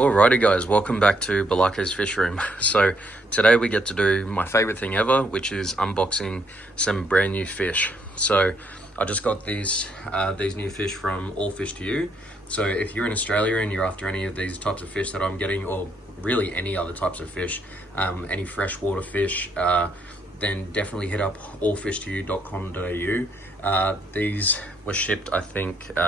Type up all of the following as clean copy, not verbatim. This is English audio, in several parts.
Alrighty guys, welcome back to Balake's Fish Room. So today we get to do my favorite thing ever, which is unboxing some brand new fish. So I just got these new fish from All Fish to You. So if you're in Australia and you're after any of these types of fish that I'm getting, or really any other types of fish, any freshwater fish, then definitely hit up allfishtoyou.com.au. These were shipped, I think, 2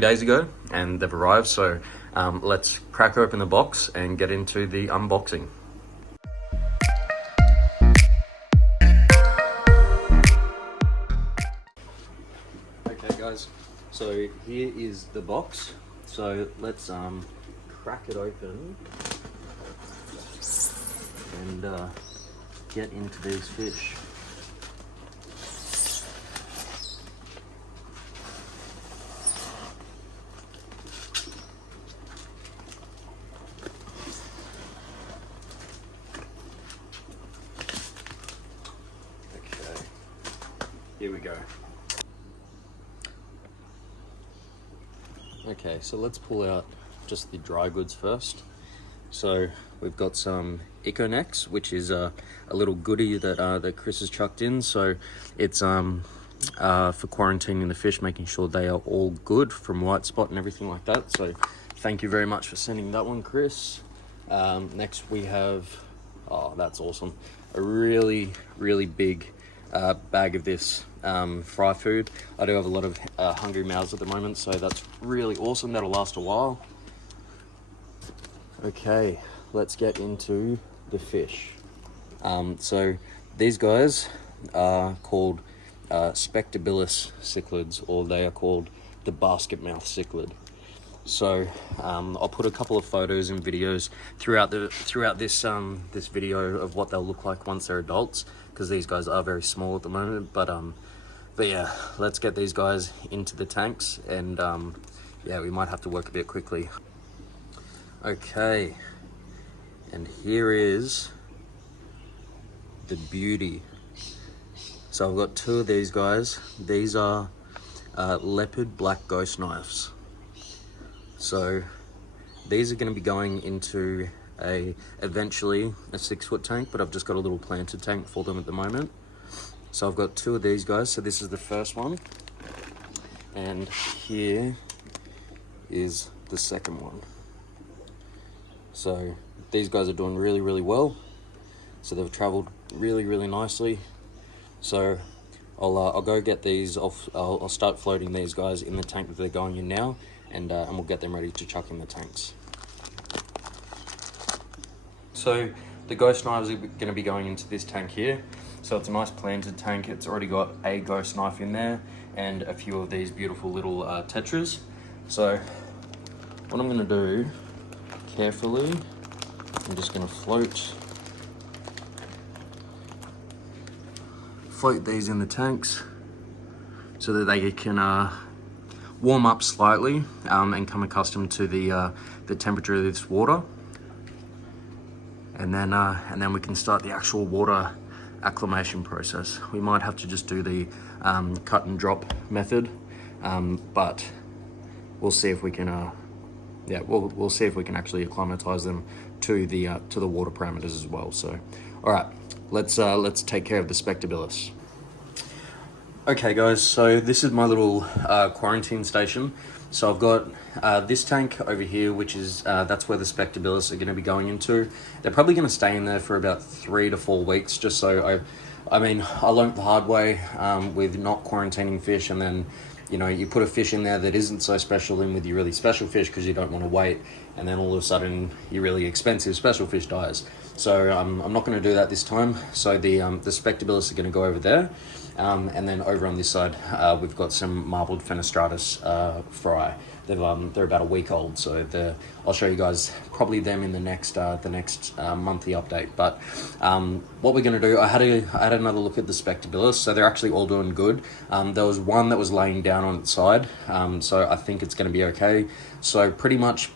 days ago, and they've arrived. So let's crack open the box and get into the unboxing. Okay guys, so here is the box. So let's crack it open and get into these fish. Here we go. Okay, so let's pull out just the dry goods first. So we've got some Econecks, which is a little goodie that Chris has chucked in. So it's for quarantining the fish, making sure they are all good from white spot and everything like that. So thank you very much for sending that one, Chris. Next we have, oh, that's awesome, a really big bag of this fry food. I do have a lot of hungry mouths at the moment, so that's really awesome. That'll last a while. Okay, let's get into the fish. So these guys are called Spectabilis Cichlids, or they are called the Basketmouth Cichlid. So I'll put a couple of photos and videos throughout this video of what they'll look like once they're adults, because these guys are very small at the moment. But yeah, let's get these guys into the tanks, and yeah, we might have to work a bit quickly. Okay, and here is the beauty. So I've got two of these guys. These are Leopard black ghost knives. So these are going to be going into eventually a 6-foot tank, but I've just got a little planted tank for them at the moment. So I've got two of these guys. So this is the first one, and here is the second one. So these guys are doing really well. So they've traveled really nicely. So I'll go get these off. I'll start floating these guys in the tank that they're going in now, and we'll get them ready to chuck in the tanks. So the ghost knives are going to be going into this tank here. So it's a nice planted tank. It's already got a ghost knife in there and a few of these beautiful little tetras. So what I'm going to do, carefully, I'm just going to float these in the tanks so that they can warm up slightly and come accustomed to the temperature of this water, and then we can start the actual water acclimation process. We might have to just do the cut and drop method, but we'll see if we can. Yeah, we'll see if we can actually acclimatize them to the water parameters as well. So, all right, let's take care of the Spectabilis. Okay guys, so this is my little quarantine station. So I've got this tank over here, which is that's where the Spectabilis are going to be going into. They're probably going to stay in there for about 3 to 4 weeks, just so I mean, I learned the hard way with not quarantining fish, and then, you know, you put a fish in there that isn't so special in with your really special fish because you don't want to wait, and then all of a sudden your really expensive special fish dies. So I'm not going to do that this time. So the Spectabilis are going to go over there, and then over on this side we've got some marbled fenestratus fry. They're about a week old, so I'll show you guys probably them in the next monthly update. But what we're going to do, I had another look at the Spectabilis, so they're actually all doing good. There was one that was laying down on its side, so I think it's going to be okay. So pretty much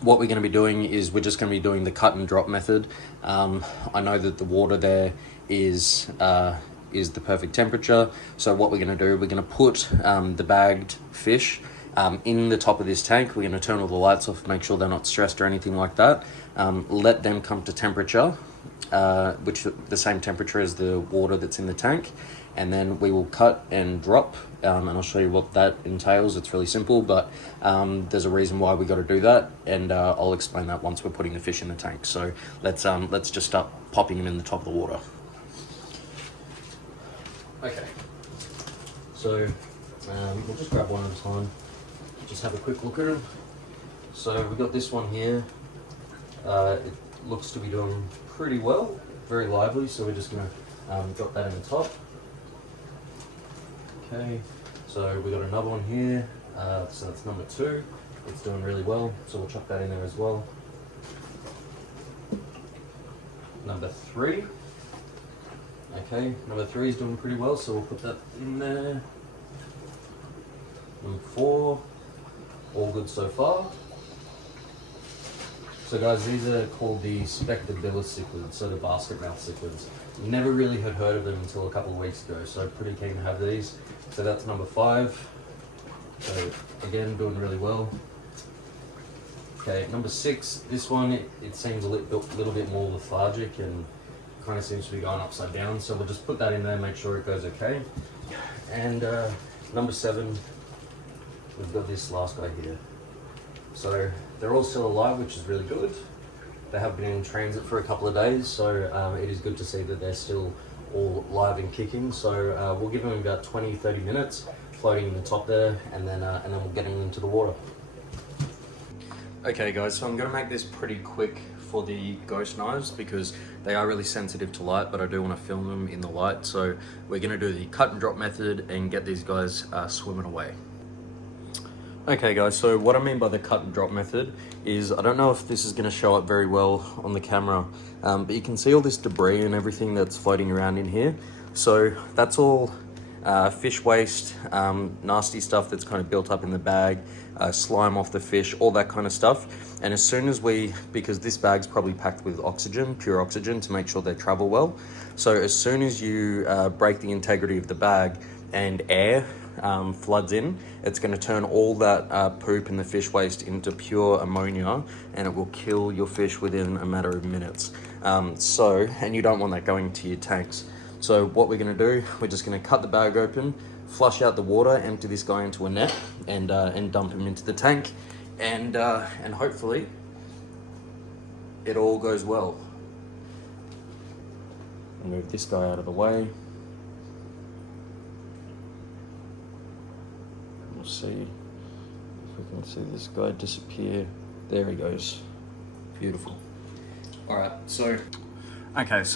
what we're going to be doing is we're just going to be doing the cut and drop method. I know that the water there is the perfect temperature, so what we're going to do, we're going to put the bagged fish in the top of this tank. We're going to turn all the lights off, make sure they're not stressed or anything like that. Let them come to temperature, which the same temperature as the water that's in the tank. And then we will cut and drop, and I'll show you what that entails. It's really simple, but there's a reason why we got to do that, and I'll explain that once we're putting the fish in the tank. So let's just start popping them in the top of the water. Okay, so we'll just grab one at a time, just have a quick look at them. So we've got this one here. It looks to be doing pretty well, very lively, so we're just going to drop that in the top. Okay, so we got another one here, so that's number 2. It's doing really well, so we'll chuck that in there as well. Number 3. Okay, number 3 is doing pretty well, so we'll put that in there. Number 4, all good so far. So guys, these are called the Spectabilis Cichlids, so the Basketmouth Cichlid. Never really had heard of them until a couple of weeks ago, so pretty keen to have these. So that's number 5. So again, doing really well. Okay, number 6, this one, it seems a little bit more lethargic and kind of seems to be going upside down, so we'll just put that in there, make sure it goes okay. And number 7, we've got this last guy here. So they're all still alive, which is really good. They have been in transit for a couple of days, so it is good to see that they're still all live and kicking. So we'll give them about 20-30 minutes floating in the top there, and then we'll get them into the water. Okay guys, so I'm going to make this pretty quick for the ghost knives because they are really sensitive to light, but I do want to film them in the light. So we're going to do the cut and drop method and get these guys swimming away. Okay guys, so what I mean by the cut and drop method is, I don't know if this is going to show up very well on the camera, but you can see all this debris and everything that's floating around in here. So that's all fish waste, nasty stuff that's kind of built up in the bag, slime off the fish, all that kind of stuff. And as soon as because this bag's probably packed with oxygen, pure oxygen, to make sure they travel well. So as soon as you break the integrity of the bag and air floods in, it's going to turn all that poop and the fish waste into pure ammonia, and it will kill your fish within a matter of minutes. And you don't want that going to your tanks. So what we're going to do, we're just going to cut the bag open, flush out the water, empty this guy into a net, and dump him into the tank, and hopefully it all goes well. Move this guy out of the way. We'll see if we can see this guy disappear. There he goes. Beautiful. All right, so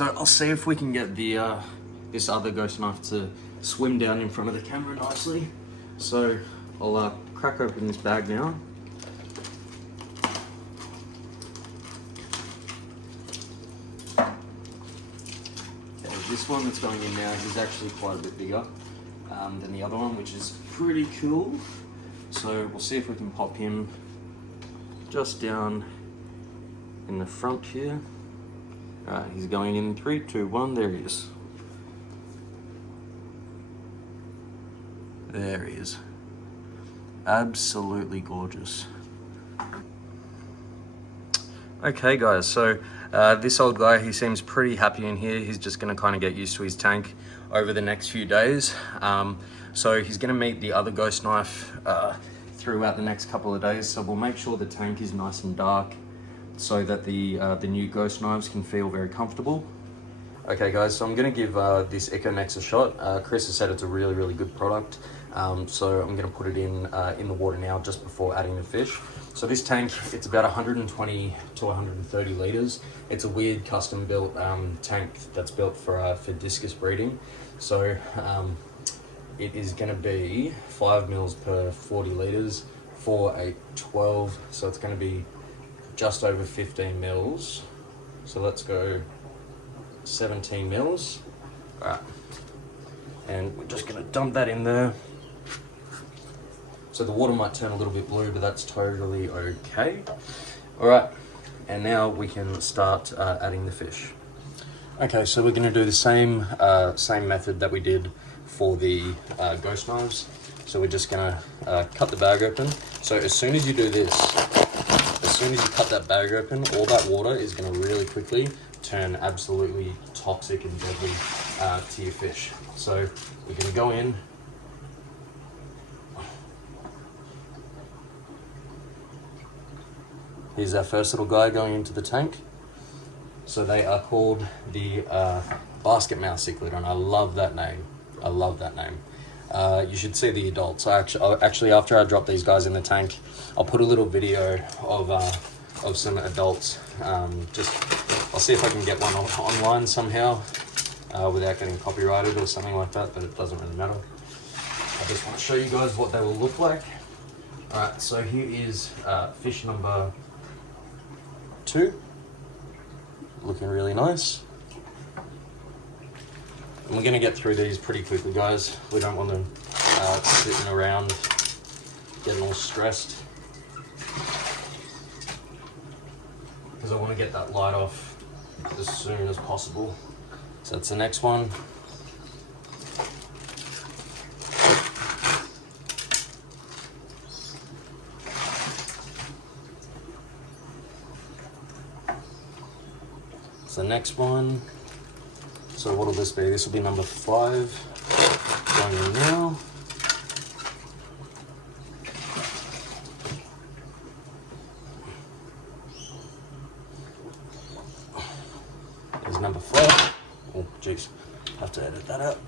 I'll see if we can get the this other ghost knife to swim down in front of the camera nicely. So I'll crack open this bag now. Okay, this one that's going in now is actually quite a bit bigger than the other one, which is pretty cool. So we'll see if we can pop him just down in the front here. Alright, he's going in 3, 2, 1, there he is. There he is. Absolutely gorgeous. Okay guys, so this old guy, he seems pretty happy in here. He's just going to kind of get used to his tank over the next few days. So he's going to meet the other ghost knife throughout the next couple of days. So we'll make sure the tank is nice and dark so that the new ghost knives can feel very comfortable. Okay guys, so I'm going to give this EcoNex a shot. Chris has said it's a really, really good product. So I'm going to put it in the water now just before adding the fish. So this tank, it's about 120 to 130 litres. It's a weird custom built tank that's built for discus breeding. So it is going to be 5 mils per 40 litres, 4, 8, 12. So it's going to be just over 15 mils. So let's go 17 mils. All right. And we're just going to dump that in there. So the water might turn a little bit blue, but that's totally okay. All right, and now we can start adding the fish. Okay, so we're going to do the same method that we did for the ghost knives. So we're just gonna cut the bag open. So as soon as you do this, as soon as you cut that bag open, all that water is gonna really quickly turn absolutely toxic and deadly to your fish. So we're gonna go in. Here's our first little guy going into the tank. So they are called the Basketmouth Cichlid, and I love that name. I love that name. You should see the adults. Actually, after I drop these guys in the tank, I'll put a little video of some adults. I'll see if I can get one online somehow without getting copyrighted or something like that, but it doesn't really matter. I just want to show you guys what they will look like. All right, so here is fish number 2, looking really nice. And we're gonna get through these pretty quickly, guys. We don't want them sitting around getting all stressed, because I want to get that light off as soon as possible. So that's the next one. The next one. So what will this be? This will be number 5 going in now. There's number 5. Oh jeez, have to edit that out.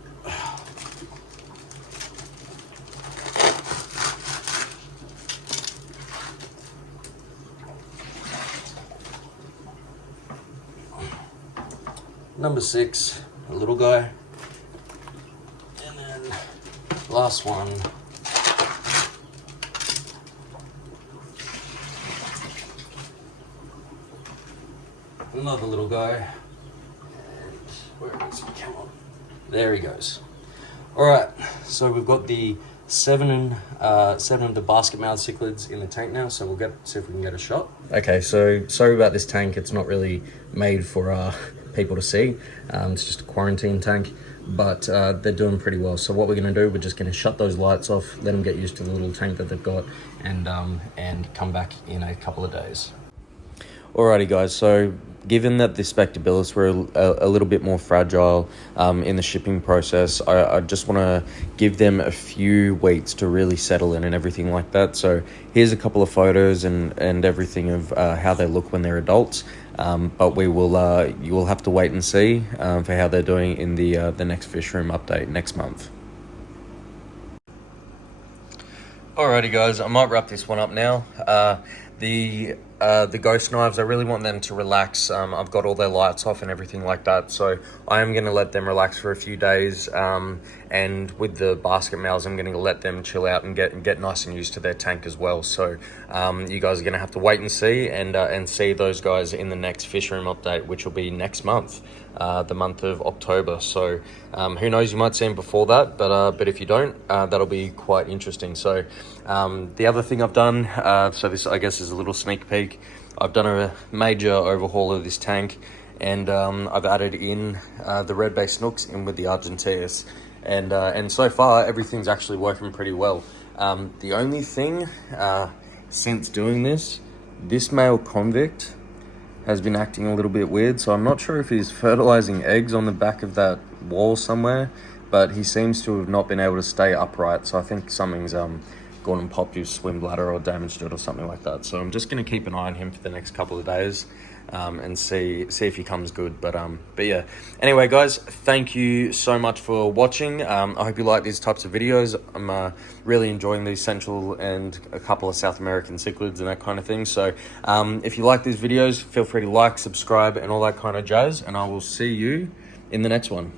Number 6, a little guy. And then last one. Another little guy. And where is he? Come on. There he goes. Alright, so we've got the 7 of the Basketmouth Cichlids in the tank now, so we'll see if we can get a shot. Okay, so sorry about this tank. It's not really made for people to see. It's just a quarantine tank, but they're doing pretty well. So what we're going to do, we're just going to shut those lights off, let them get used to the little tank that they've got, and come back in a couple of days. Alrighty guys, so given that the Spectabilis were a little bit more fragile in the shipping process, I just want to give them a few weeks to really settle in and everything like that. So here's a couple of photos and everything of how they look when they're adults. But you will have to wait and see for how they're doing in the next fish room update next month. Alrighty guys, I might wrap this one up now. The ghost knives, I really want them to relax. I've got all their lights off and everything like that, so I am going to let them relax for a few days. And with the Basketmouths, I'm going to let them chill out and get nice and used to their tank as well. So you guys are going to have to wait and see those guys in the next fish room update, which will be next month, the month of October. So who knows, you might see them before that, but if you don't, that'll be quite interesting. So the other thing I've done, so this I guess is a little sneak peek. I've done a major overhaul of this tank, and I've added in the red-based snooks in with the Argentias, and so far everything's actually working pretty well. The only thing since doing this male convict has been acting a little bit weird, so I'm not sure if he's fertilizing eggs on the back of that wall somewhere, but he seems to have not been able to stay upright, so I think something's gone and popped his swim bladder or damaged it or something like that. So I'm just going to keep an eye on him for the next couple of days and see if he comes good. But yeah, anyway guys, thank you so much for watching. I hope you like these types of videos. I'm really enjoying these Central and a couple of South American cichlids and that kind of thing. So if you like these videos, feel free to like, subscribe and all that kind of jazz, and I will see you in the next one.